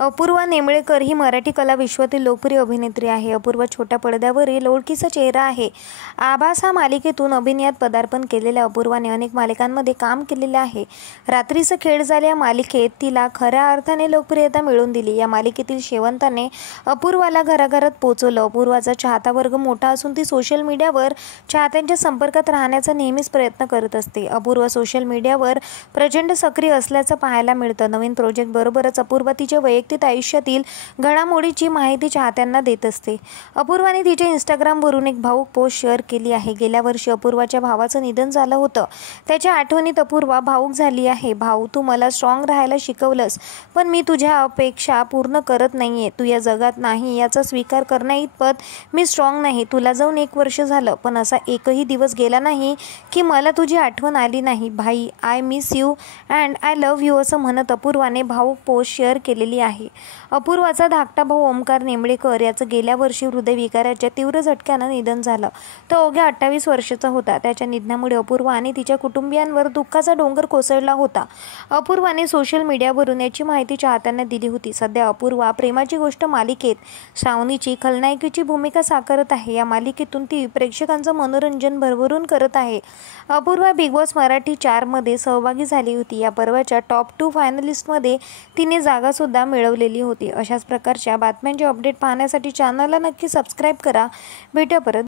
अपूर्वा नेमळेकर ही मराठी कला विश्वातील लोकप्रिय अभिनेत्री आहे. अपूर्वा छोट्या पडद्यावरील ओळखीचा चेहरा आहे. आभास या मालिकेतून अभिनयात पदार्पण केलेल्या अपूर्वाने अनेक मालिकांमध्ये काम केलेले आहे. रात्रीचा खेळ झाले या मालिकेत तिला खऱ्या अर्थाने लोकप्रियता मिळवून दिली. या मालिकेतील शेवंताने अपूर्वाला घराघरात पोहोचवलं. अपूर्वाचा चाहता वर्ग मोठा असून ती सोशल मीडियावर चाहत्यांच्या संपर्कात राहण्याचा नेहमीच प्रयत्न करत असते. अपूर्वा सोशल मीडियावर प्रचंड सक्रिय असल्याचं पाहायला मिळतं. नवीन प्रोजेक्ट बरोबरच अपूर्वा तिच्या वैयक्तिक आयुष्यातील घडामोडीची माहिती चाहत्यांना देत असते. अपूर्वाने तिच्या इंस्टाग्रामवरून एक भावूक पोस्ट शेअर केली आहे. गेल्या वर्षी अपूर्वाच्या भावाचं निधन झालं होतं. त्याच्या आठवणीत अपूर्वा भावूक झाली आहे. भाऊ, तू मला स्ट्रॉंग राहायला शिकवलंस, पण मी तुझ्या अपेक्षा पूर्ण करत नाहीये. तू या जगात नाही याचा स्वीकार करण्याइतपत मी स्ट्रॉंग नाही. तुला जाऊन 1 वर्ष झालं, पण असा एकही दिवस गेला नाही की मला तुझी आठवण आली नाही. भाई, I miss you and I love you असं म्हणत अपूर्वाने भावूक पोस्ट शेअर केलेली आहे. अपूर्वाचा धाकटा भाऊ ओमकार नेमळेकर याचं गेल्या वर्षी हृदयविकाराच्या तीव्र झटक्यानं निधन झालं. तो अवघ्या 28 वर्षाचा होता. त्याच्या निधनामुळे अपूर्वा आणि तिच्या कुटुंबियांवर दुःखाचा डोंगर कोसळला होता. अपूर्वाने सोशल मीडियावरून याची माहिती चाहत्यांना दिली होती. सध्या अपूर्वा प्रेमाची गोष्ट मालिकेत श्रावणीची खलनायिकेची भूमिका साकारत आहे. या मालिकेतून ती प्रेक्षकांचं मनोरंजन भरभरून करत आहे. अपूर्वा बिग बॉस मराठी 4 मध्ये सहभागी झाली होती. या पर्वाच्या टॉप 2 फायनलिस्टमध्ये तिने जागा सुद्धा मिळवलेली होती. अशाच प्रकारच्या बातम्यांचे अपडेट पाहण्यासाठी चॅनलला नक्की सबस्क्राईब करा. भेटूया परत.